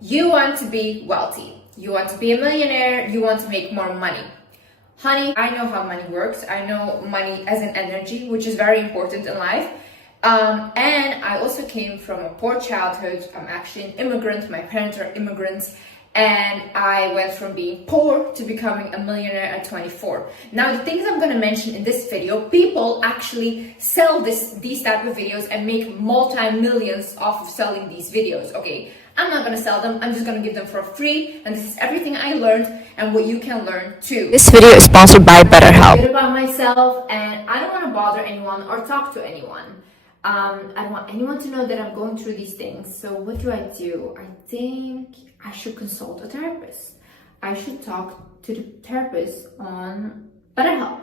You want to be wealthy. You want to be a millionaire. You want to make more money. Honey, I know how money works. I know money as an energy, which is very important in life. And I also came from a poor childhood. I'm actually an immigrant. My parents are immigrants. And I went from being poor to becoming a millionaire at 24. Now, the things I'm going to mention in this video, people actually sell these type of videos and make multi-millions off of selling these videos, okay? I'm not going to sell them. I'm just going to give them for free. And this is everything I learned and what you can learn too. This video is sponsored by BetterHelp. A bit about myself, and I don't want to bother anyone or talk to anyone. I don't want anyone to know that I'm going through these things. So what do? I think I should consult a therapist. I should talk to the therapist on BetterHelp.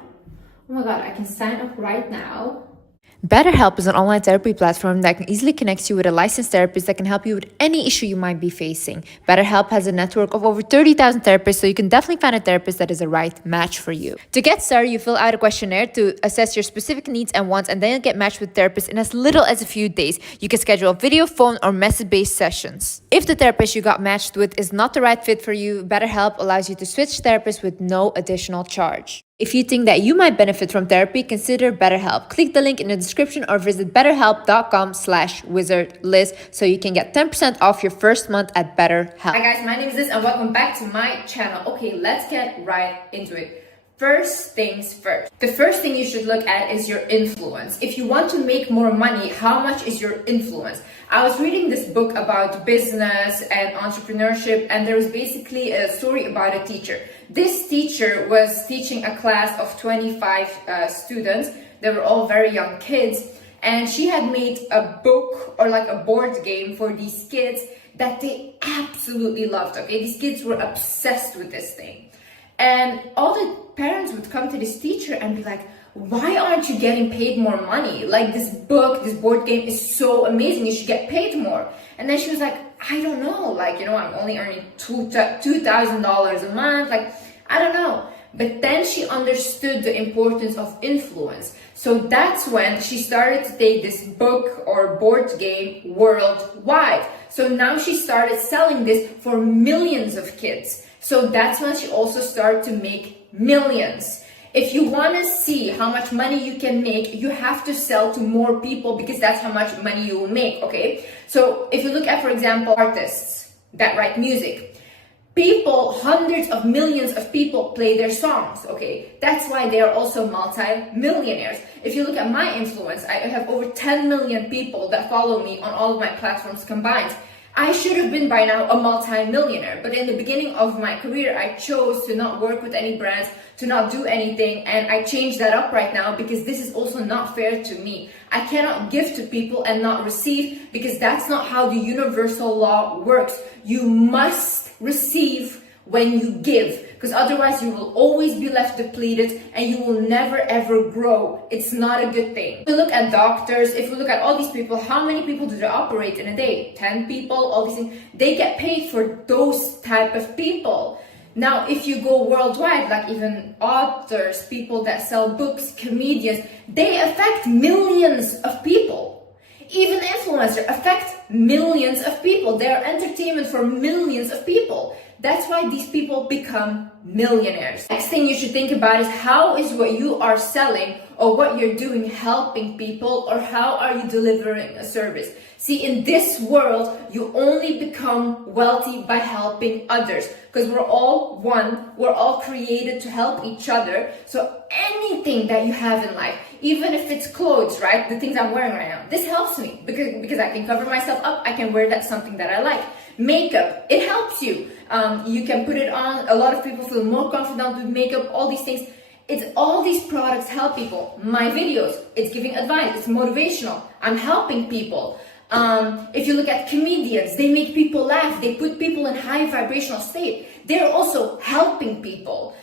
Oh my God, I can sign up right now. BetterHelp is an online therapy platform that can easily connect you with a licensed therapist that can help you with any issue you might be facing. BetterHelp has a network of over 30,000 therapists, so you can definitely find a therapist that is the right match for you. To get started, you fill out a questionnaire to assess your specific needs and wants, and then you'll get matched with therapists in as little as a few days. You can schedule video, phone, or message-based sessions. If the therapist you got matched with is not the right fit for you, BetterHelp allows you to switch therapists with no additional charge. If you think that you might benefit from therapy, consider BetterHelp. Click the link in the description or visit betterhelp.com/wizardliz so you can get 10% off your first month at BetterHelp. Hi guys, my name is Liz and welcome back to my channel. Okay, let's get right into it. First things first. The first thing you should look at is your influence. If you want to make more money, how much is your influence? I was reading this book about business and entrepreneurship, and there was basically a story about a teacher. This teacher was teaching a class of 25 students. They were all very young kids, and she had made a book or like a board game for these kids that they absolutely loved. Okay, these kids were obsessed with this thing. And all the parents would come to this teacher and be like, why aren't you getting paid more money? Like, this book, this board game is so amazing. You should get paid more. And then she was like, I don't know. Like, I'm only earning $2,000 a month. Like, I don't know. But then she understood the importance of influence. So that's when she started to take this book or board game worldwide. So now she started selling this for millions of kids. So that's when she also started to make millions. If you want to see how much money you can make, you have to sell to more people because that's how much money you will make, okay? So if you look at, for example, artists that write music, hundreds of millions of people play their songs, okay? That's why they are also multi-millionaires. If you look at my influence, I have over 10 million people that follow me on all of my platforms combined. I should have been by now a multi-millionaire, but in the beginning of my career, I chose to not work with any brands, to not do anything, and I changed that up right now because this is also not fair to me. I cannot give to people and not receive because that's not how the universal law works. You must receive when you give, because otherwise you will always be left depleted and you will never ever grow. It's not a good thing. If we look at doctors, if we look at all these people, how many people do they operate in a day? 10 people, all these things. They get paid for those type of people. Now, if you go worldwide, like even authors, people that sell books, comedians, they affect millions of people. Even influencers affect millions of people. They are entertainment for millions of people. That's why these people become millionaires. Next thing you should think about is how is what you are selling or what you're doing helping people, or how are you delivering a service? See, in this world, you only become wealthy by helping others because we're all one. We're all created to help each other. So anything that you have in life, even if it's clothes, right? The things I'm wearing right now, this helps me because I can cover myself up. I can wear that something that I like. Makeup, it helps you. You can put it on. A lot of people feel more confident with makeup, all these things. It's all these products help people. My videos, it's giving advice, it's motivational. I'm helping people. If you look at comedians, they make people laugh. They put people in high vibrational state. They're also helping people.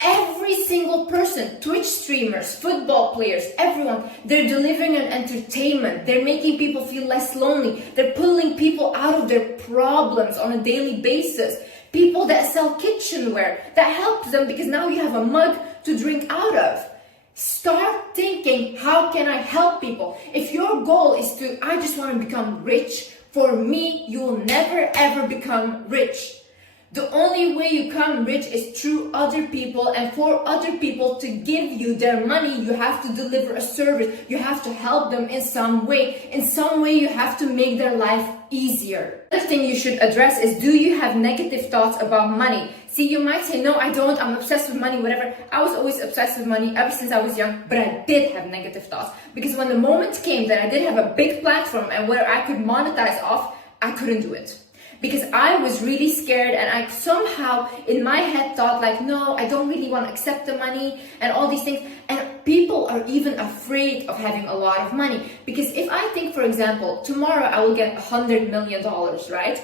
Every single person, Twitch streamers, football players, everyone, they're delivering an entertainment. They're making people feel less lonely. They're pulling people out of their problems on a daily basis. People that sell kitchenware, that helps them because now you have a mug to drink out of. Start thinking, how can I help people? If your goal is I just want to become rich, for me, you will never ever become rich. The only way you become rich is through other people, and for other people to give you their money, you have to deliver a service. You have to help them in some way. In some way, you have to make their life easier. Another thing you should address is, do you have negative thoughts about money? See, you might say, no, I don't, I'm obsessed with money, whatever. I was always obsessed with money ever since I was young, but I did have negative thoughts. Because when the moment came that I did have a big platform and where I could monetize off, I couldn't do it. Because I was really scared, and I somehow in my head thought like, no, I don't really want to accept the money and all these things. And people are even afraid of having a lot of money. Because if I think, for example, tomorrow I will get $100 million, right?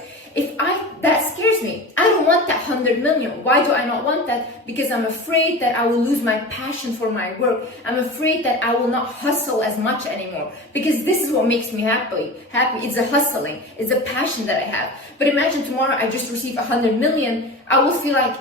That scares me. I don't want that 100 million. Why do I not want that? Because I'm afraid that I will lose my passion for my work. I'm afraid that I will not hustle as much anymore. Because this is what makes me happy. It's the hustling. It's the passion that I have. But imagine tomorrow I just receive 100 million. I will feel like,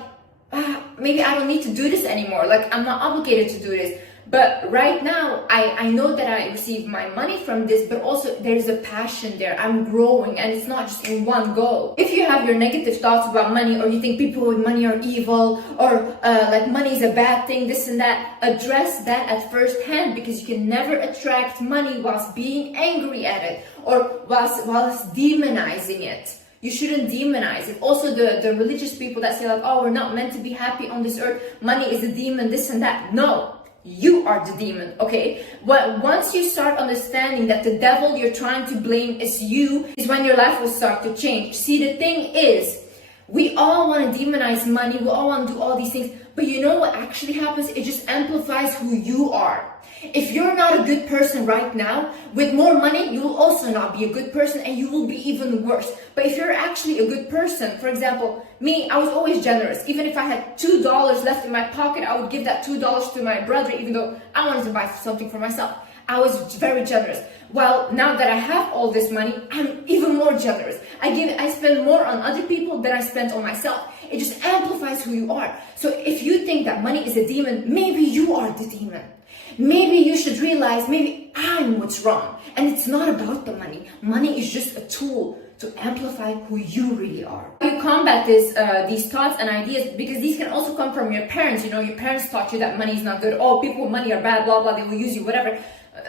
maybe I don't need to do this anymore. Like, I'm not obligated to do this. But right now, I know that I receive my money from this, but also there's a passion there. I'm growing, and it's not just in one go. If you have your negative thoughts about money, or you think people with money are evil, or like money is a bad thing, this and that, address that at first hand, because you can never attract money whilst being angry at it, or whilst demonizing it. You shouldn't demonize it. Also, the religious people that say like, oh, we're not meant to be happy on this earth, money is a demon, this and that. No. You are the demon, okay? But once you start understanding that the devil you're trying to blame is you, is when your life will start to change. See, the thing is, we all want to demonize money, we all want to do all these things, but you know what actually happens? It just amplifies who you are. If you're not a good person right now, with more money, you will also not be a good person, and you will be even worse. But if you're actually a good person, for example, me, I was always generous. Even if I had $2 left in my pocket, I would give that $2 to my brother, even though I wanted to buy something for myself. I was very generous. Well, now that I have all this money, I'm even more generous. I spend more on other people than I spend on myself. It just amplifies who you are. So if you think that money is a demon, maybe you are the demon. Maybe you should realize, maybe I'm what's wrong. And it's not about the money. Money is just a tool to amplify who you really are. You combat these thoughts and ideas, because these can also come from your parents. You know, your parents taught you that money is not good. Oh, people with money are bad, blah, blah, they will use you, whatever.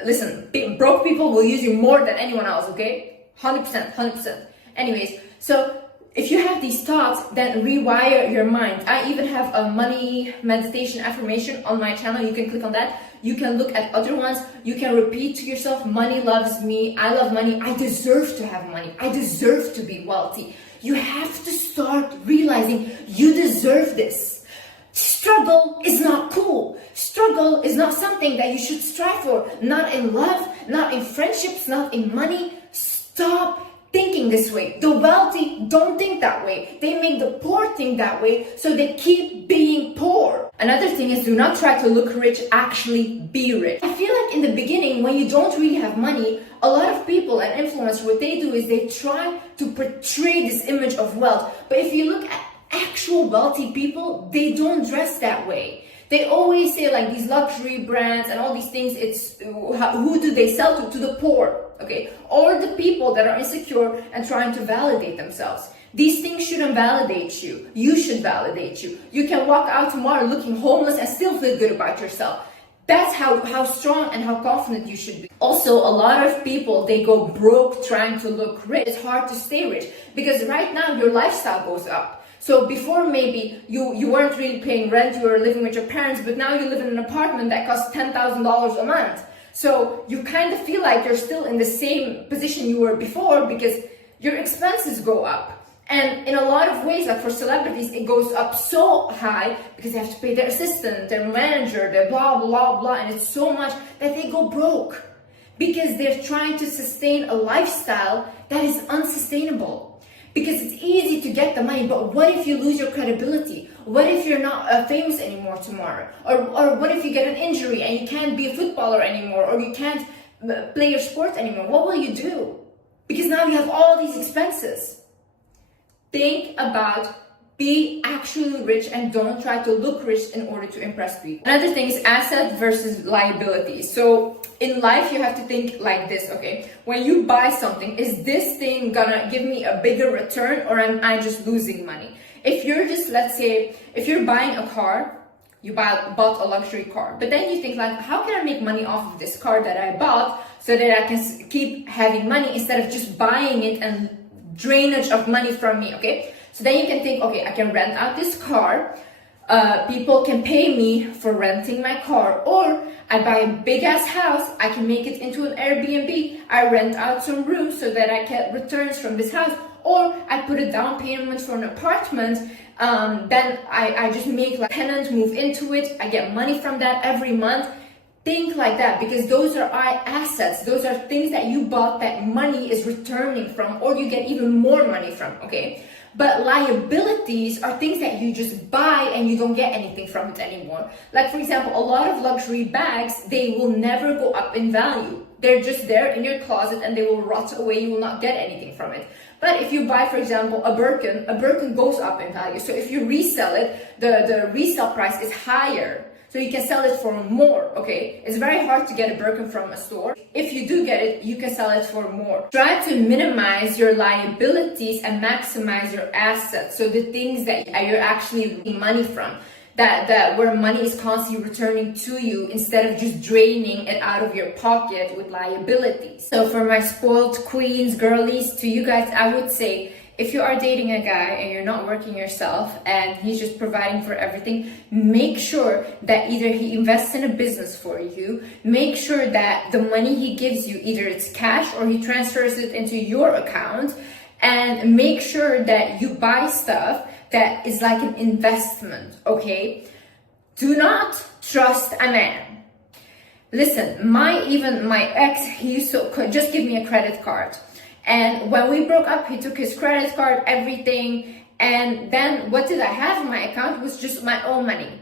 Listen, broke people will use you more than anyone else, okay? 100%. Anyways, so if you have these thoughts, then rewire your mind. I even have a money meditation affirmation on my channel. You can click on that. You can look at other ones. You can repeat to yourself, money loves me. I love money. I deserve to have money. I deserve to be wealthy. You have to start realizing you deserve this. Struggle is not cool. Struggle is not something that you should strive for. Not in love, not in friendships, not in money. Stop thinking this way. The wealthy don't think that way. They make the poor think that way, so they keep being poor. Another thing is, do not try to look rich, actually be rich. I feel like in the beginning, when you don't really have money, a lot of people and influencers, what they do is they try to portray this image of wealth. But if you look at actual wealthy people, they don't dress that way. They always say like these luxury brands and all these things, it's who do they sell to? To the poor. Okay, or the people that are insecure and trying to validate themselves. These things shouldn't validate you. You should validate you. You can walk out tomorrow looking homeless and still feel good about yourself. That's how strong and how confident you should be. Also, a lot of people, they go broke trying to look rich. It's hard to stay rich because right now your lifestyle goes up. So before maybe you weren't really paying rent, you were living with your parents, but now you live in an apartment that costs $10,000 a month. So you kind of feel like you're still in the same position you were before because your expenses go up. And in a lot of ways, like for celebrities, it goes up so high because they have to pay their assistant, their manager, their blah, blah, blah. And it's so much that they go broke because they're trying to sustain a lifestyle that is unsustainable. Because it's easy to get the money, but what if you lose your credibility? What if you're not famous anymore tomorrow? Or what if you get an injury and you can't be a footballer anymore, or you can't play your sport anymore? What will you do? Because now you have all these expenses. Think about be actually rich and don't try to look rich in order to impress people. Another thing is asset versus liability. So in life, you have to think like this, okay? When you buy something, is this thing gonna give me a bigger return, or am I just losing money? If you're just, let's say, if you're buying a car, you bought a luxury car, but then you think like, how can I make money off of this car that I bought so that I can keep having money instead of just buying it and drainage of money from me, okay? So then you can think, okay, I can rent out this car. People can pay me for renting my car, or I buy a big ass house. I can make it into an Airbnb. I rent out some rooms so that I get returns from this house, or I put a down payment for an apartment. Then I just make like tenants move into it. I get money from that every month. Think like that, because those are assets. Those are things that you bought that money is returning from, or you get even more money from, okay? But liabilities are things that you just buy and you don't get anything from it anymore. Like, for example, a lot of luxury bags, they will never go up in value. They're just there in your closet and they will rot away. You will not get anything from it. But if you buy, for example, a Birkin goes up in value. So if you resell it, the resale price is higher. So you can sell it for more, okay? It's very hard to get a Birkin from a store. If you do get it, you can sell it for more. Try to minimize your liabilities and maximize your assets. So the things that you're actually making money from, that where money is constantly returning to you instead of just draining it out of your pocket with liabilities. So for my spoiled queens, girlies, to you guys, I would say, if you are dating a guy and you're not working yourself and he's just providing for everything, make sure that either he invests in a business for you, make sure that the money he gives you, either it's cash or he transfers it into your account, and make sure that you buy stuff that is like an investment, okay? Do not trust a man. Listen, my ex, he used to just give me a credit card. And when we broke up, he took his credit card, everything. And then what did I have in my account was just my own money.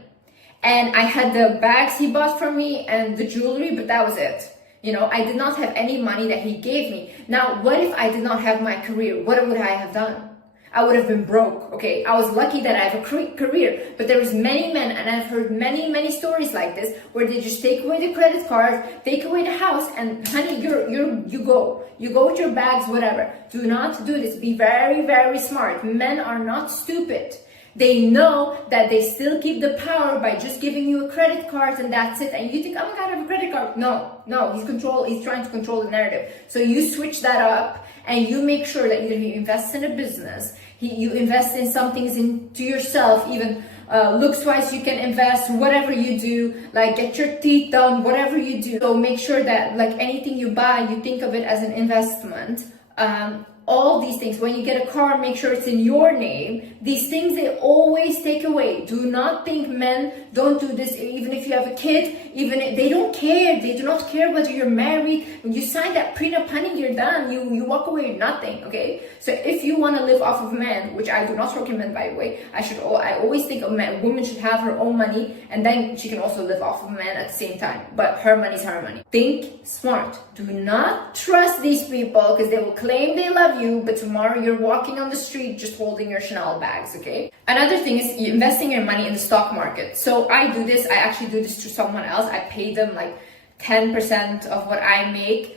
And I had the bags he bought for me and the jewelry, but that was it. You know, I did not have any money that he gave me. Now, what if I did not have my career? What would I have done? I would have been broke, okay? I was lucky that I have a career, but there was many men, and I've heard many stories like this, where they just take away the credit card, take away the house, and honey, you go with your bags, whatever. Do not do this. Be very smart. Men are not stupid. They know that they still keep the power by just giving you a credit card and that's it. And you think, oh my God, I have a credit card. No, he's trying to control the narrative. So you switch that up and you make sure that either he invests in a business, you invest in some things into yourself, even looks-wise you can invest, whatever you do, like get your teeth done, whatever you do. So make sure that like anything you buy, you think of it as an investment. All these things, when you get a car, make sure it's in your name. These things, they always take away. Do not think men don't do this. Even if you have a kid, even if they don't care. They do not care whether you're married. When you sign that prenup, honey, you're done. You walk away with nothing, okay? So if you want to live off of men, which I do not recommend, by the way, I always think a woman should have her own money, and then she can also live off of men at the same time. But her money's her money. Think smart. Do not trust these people, because they will claim they love you, but tomorrow you're walking on the street just holding your Chanel bags, okay? Another thing is investing your money in the stock market. So I actually do this to someone else. I pay them like 10% of what I make.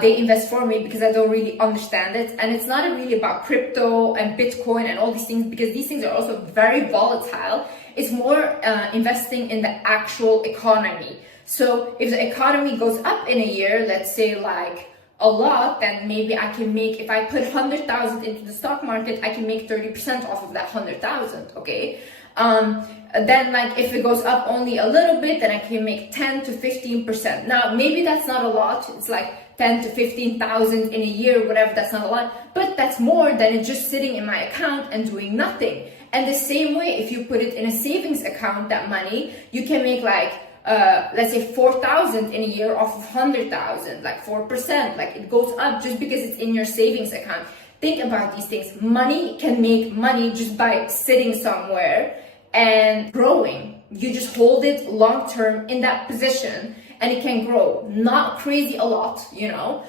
They invest for me because I don't really understand it. And it's not really about crypto and Bitcoin and all these things, because these things are also very volatile. It's more investing in the actual economy. So if the economy goes up in a year, let's say like a lot, then maybe I can make, if I put 100,000 into the stock market, I can make 30% off of that 100,000, okay? Then like if it goes up only a little bit, then I can make 10 to 15%. Now, maybe that's not a lot. It's like 10 to 15,000 in a year, whatever, that's not a lot, but that's more than it just sitting in my account and doing nothing. And the same way, if you put it in a savings account, that money, you can make like, let's say 4,000 in a year off of 100,000, like 4%, like it goes up just because it's in your savings account. Think about these things. Money can make money just by sitting somewhere and growing. You just hold it long term in that position and it can grow. Not crazy a lot, you know.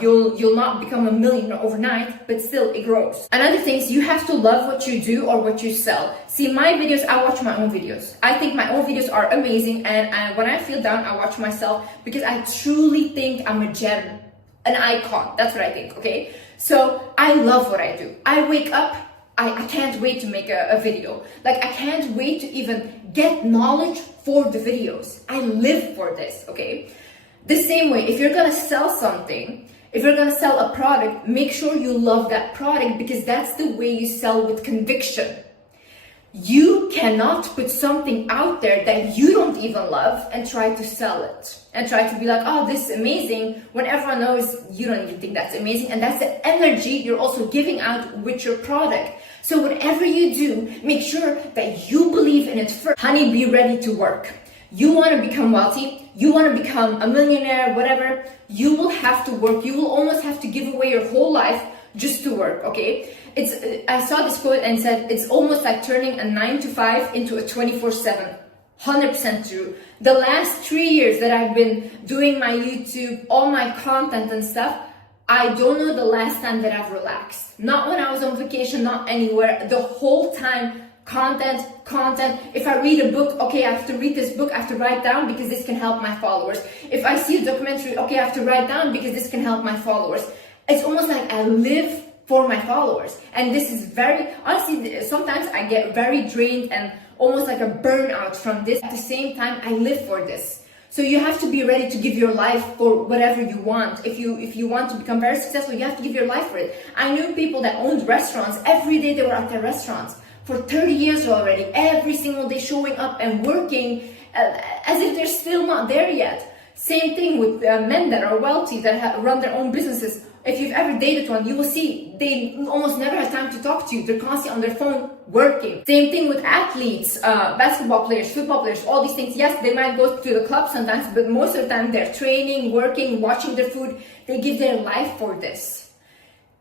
You'll not become a millionaire overnight, but still it grows. Another thing is you have to love what you do or what you sell. See, my videos, I watch my own videos. I think my own videos are amazing, and when I feel down, I watch myself because I truly think I'm a gem, an icon. That's what I think, okay? So I love what I do. I wake up, I can't wait to make a video. Like, I can't wait to even get knowledge for the videos. I live for this, okay? The same way, if you're gonna sell something, if you're gonna sell a product, make sure you love that product, because that's the way you sell with conviction. You cannot put something out there that you don't even love and try to sell it and try to be like, oh, this is amazing, when everyone knows you don't even think that's amazing. And that's the energy you're also giving out with your product. So whatever you do, make sure that you believe in it first. Honey, be ready to work. You want to become wealthy, you want to become a millionaire, whatever, you will have to work. You will almost have to give away your whole life just to work, okay? I saw this quote and said, it's almost like turning a 9 to 5 into a 24/7. 100% true. The last 3 years that I've been doing my YouTube, all my content and stuff, I don't know the last time that I've relaxed. Not when I was on vacation, not anywhere. The whole time, content. If I read a book, okay, I have to read this book, I have to write down because this can help my followers. If I see a documentary, okay, I have to write down because this can help my followers. It's almost like I live for my followers. And this is very, honestly, sometimes I get very drained and almost like a burnout from this. At the same time, I live for this. So you have to be ready to give your life for whatever you want. If you want to become very successful, you have to give your life for it. I knew people that owned restaurants. Every day they were at their restaurants for 30 years already, every single day showing up and working as if they're still not there yet. Same thing with men that are wealthy, that run their own businesses. If you've ever dated one, you will see they almost never have time to talk to you. They're constantly on their phone working. Same thing with athletes, basketball players, football players, all these things. Yes, they might go to the club sometimes, but most of the time they're training, working, watching their food. They give their life for this.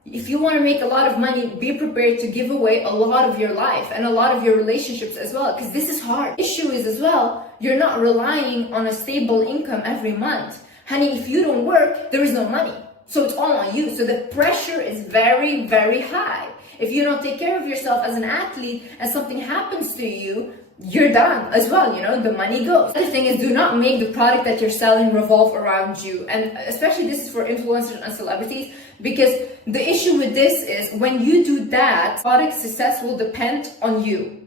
If you want to make a lot of money, be prepared to give away a lot of your life and a lot of your relationships as well, because this is hard. The issue is as well, you're not relying on a stable income every month. Honey, if you don't work, there is no money. So it's all on you. So the pressure is very, very high. If you don't take care of yourself as an athlete and something happens to you, you're done as well, you know, the money goes. The other thing is, do not make the product that you're selling revolve around you. And especially this is for influencers and celebrities, because the issue with this is when you do that, product success will depend on you.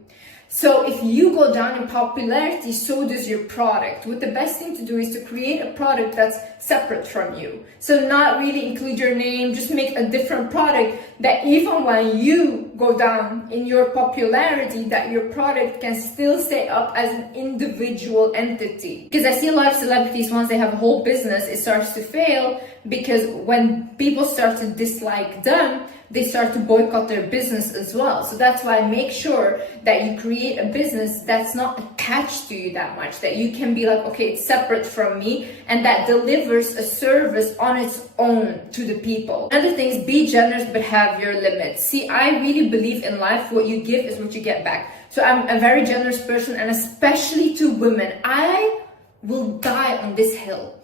So if you go down in popularity, so does your product. What the best thing to do is to create a product that's separate from you. So not really include your name, just make a different product that even when you go down in your popularity, that your product can still stay up as an individual entity. Because I see a lot of celebrities, once they have a whole business, it starts to fail because when people start to dislike them, they start to boycott their business as well. So that's why make sure that you create a business that's not attached to you that much, that you can be like, okay, it's separate from me, and that delivers a service on its own to the people. Another thing is, be generous but have your limits. See, I really believe in life, what you give is what you get back. So I'm a very generous person, and especially to women. I will die on this hill.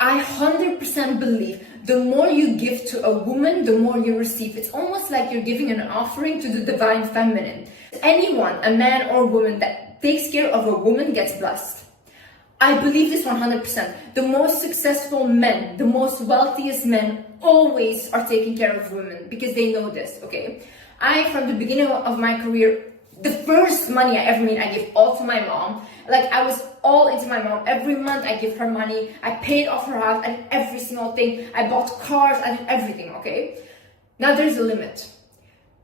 I 100% believe the more you give to a woman, the more you receive. It's almost like you're giving an offering to the divine feminine. Anyone, a man or woman, that takes care of a woman gets blessed. I believe this 100%. The most successful men, the most wealthiest men always are taking care of women because they know this, okay? From the beginning of my career, the first money I ever made, I gave all to my mom. Like, I was all into my mom. Every month I give her money. I paid off her house and every single thing. I bought cars, I did everything, okay? Now there's a limit.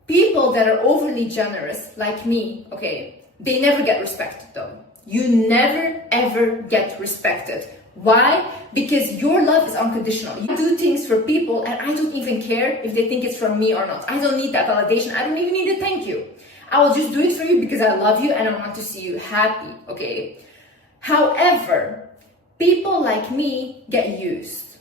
People that are overly generous, like me, okay, they never get respected though. You never ever get respected. Why? Because your love is unconditional. You do things for people and I don't even care if they think it's from me or not. I don't need that validation. I don't even need a thank you. I will just do it for you because I love you and I want to see you happy, okay? However, people like me get used.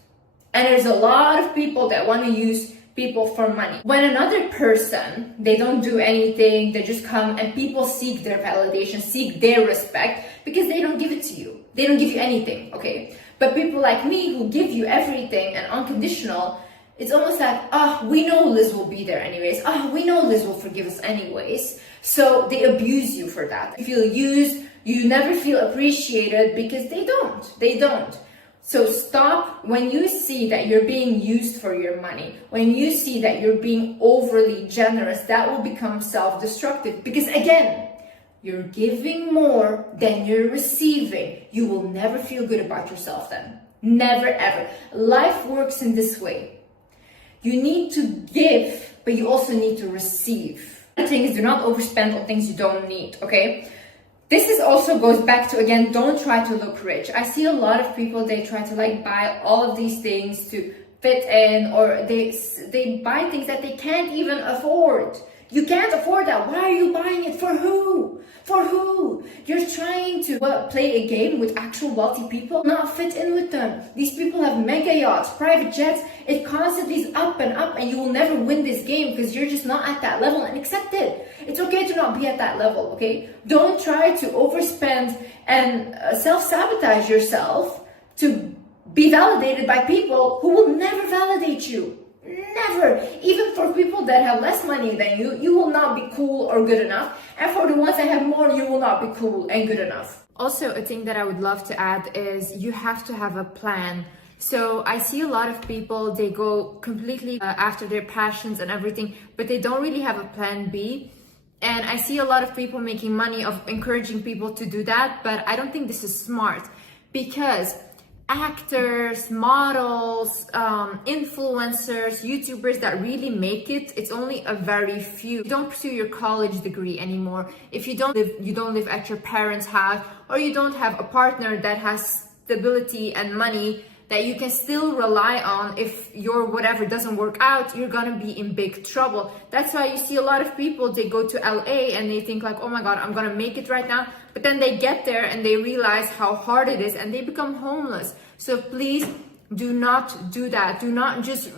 And there's a lot of people that want to use people for money. When another person, they don't do anything, they just come and people seek their validation, seek their respect because they don't give it to you. They don't give you anything, okay? But people like me who give you everything and unconditional, it's almost like, we know Liz will be there anyways. We know Liz will forgive us anyways. So they abuse you for that. You feel used, you never feel appreciated because they don't. So stop when you see that you're being used for your money, when you see that you're being overly generous, that will become self-destructive because again, you're giving more than you're receiving. You will never feel good about yourself then. Never ever. Life works in this way. You need to give, but you also need to receive. The thing is, do not overspend on things you don't need, okay? This is also goes back to, again, don't try to look rich. I see a lot of people, they try to like buy all of these things to fit in, or they buy things that they can't even afford. You can't afford that. Why are you buying it? For who? For who? You're trying to play a game with actual wealthy people, not fit in with them. These people have mega yachts, private jets. It constantly is up and you will never win this game because you're just not at that level, and accept it. It's okay to not be at that level, okay? Don't try to overspend and self-sabotage yourself to be validated by people who will never validate you. Never. Even for people that have less money than you, you will not be cool or good enough. And for the ones that have more, you will not be cool and good enough. Also, a thing that I would love to add is you have to have a plan. So I see a lot of people, they go completely after their passions and everything, but they don't really have a plan B. And I see a lot of people making money of encouraging people to do that, but I don't think this is smart because actors, models, influencers, YouTubers that really make it, it's only a very few. You don't pursue your college degree anymore. If you don't live at your parents' house, or you don't have a partner that has stability and money that you can still rely on. If your whatever doesn't work out, you're gonna be in big trouble. That's why you see a lot of people, they go to LA and they think like, oh my God, I'm gonna make it right now. But then they get there and they realize how hard it is and they become homeless. So please do not do that. Do not just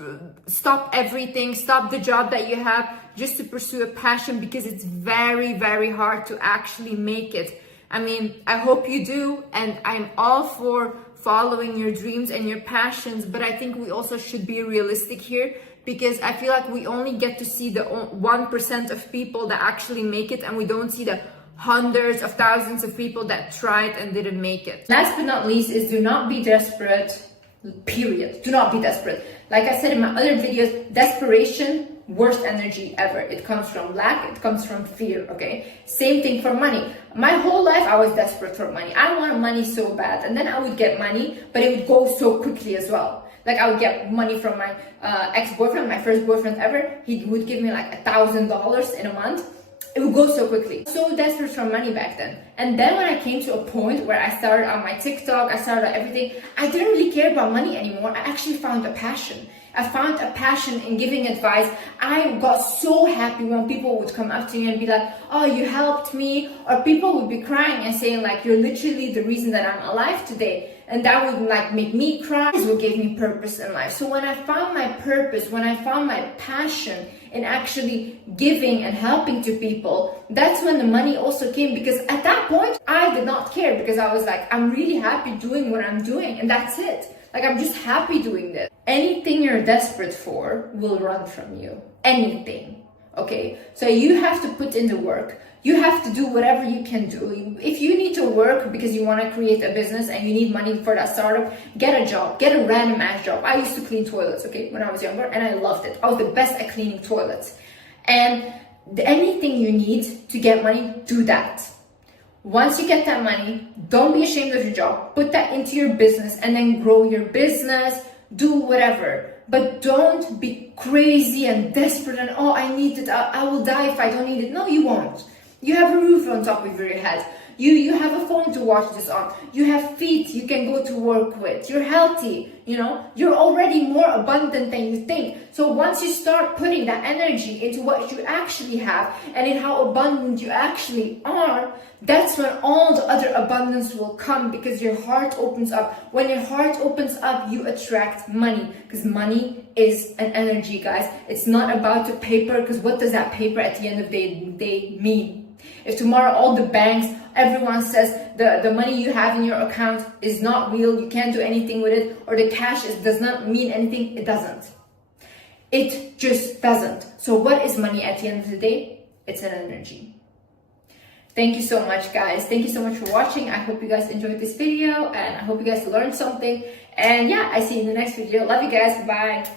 stop everything, stop the job that you have just to pursue a passion, because it's very, very hard to actually make it. I mean, I hope you do, and I'm all for following your dreams and your passions, but I think we also should be realistic here, because I feel like we only get to see the 1% of people that actually make it, and we don't see the hundreds of thousands of people that tried and didn't make it. Last but not least is do not be desperate, period. Do not be desperate. Like I said in my other videos, desperation, worst energy ever. It comes from lack, it comes from fear, okay? Same thing for money. My whole life I was desperate for money. I wanted money so bad, and then I would get money, but it would go so quickly as well. Like I would get money from my ex-boyfriend, my first boyfriend ever. He would give me like $1,000 in a month. It would go so quickly. So desperate for money back then. And then when I came to a point where I started on my TikTok, I started on everything, I didn't really care about money anymore. I actually found a passion. I found a passion in giving advice. I got so happy when people would come up to me and be like, oh, you helped me. Or people would be crying and saying like, you're literally the reason that I'm alive today. And that would like make me cry. This is what gave me purpose in life. So when I found my purpose, when I found my passion in actually giving and helping to people, that's when the money also came. Because at that point, I did not care, because I was like, I'm really happy doing what I'm doing, and that's it. Like, I'm just happy doing this. Anything you're desperate for will run from you. Anything. Okay? So you have to put in the work. You have to do whatever you can do. If you need to work because you want to create a business and you need money for that startup, get a job. Get a random ass job. I used to clean toilets, okay, when I was younger, and I loved it. I was the best at cleaning toilets. And anything you need to get money, do that. Once you get that money, don't be ashamed of your job. Put that into your business and then grow your business. Do whatever. But don't be crazy and desperate and, oh, I need it. I will die if I don't need it. No, you won't. You have a roof on top of your head. You have a phone to watch this on. You have feet you can go to work with. You're healthy, you know. You're already more abundant than you think. So once you start putting that energy into what you actually have and in how abundant you actually are, that's when all the other abundance will come, because your heart opens up. When your heart opens up, you attract money, because money is an energy, guys. It's not about the paper, because what does that paper at the end of the day mean? If tomorrow all the banks, everyone says the money you have in your account is not real, you can't do anything with it, or the cash does not mean anything, it doesn't. It just doesn't. So what is money at the end of the day? It's an energy. Thank you so much, guys. Thank you so much for watching. I hope you guys enjoyed this video, and I hope you guys learned something. And yeah, I see you in the next video. Love you guys. Bye.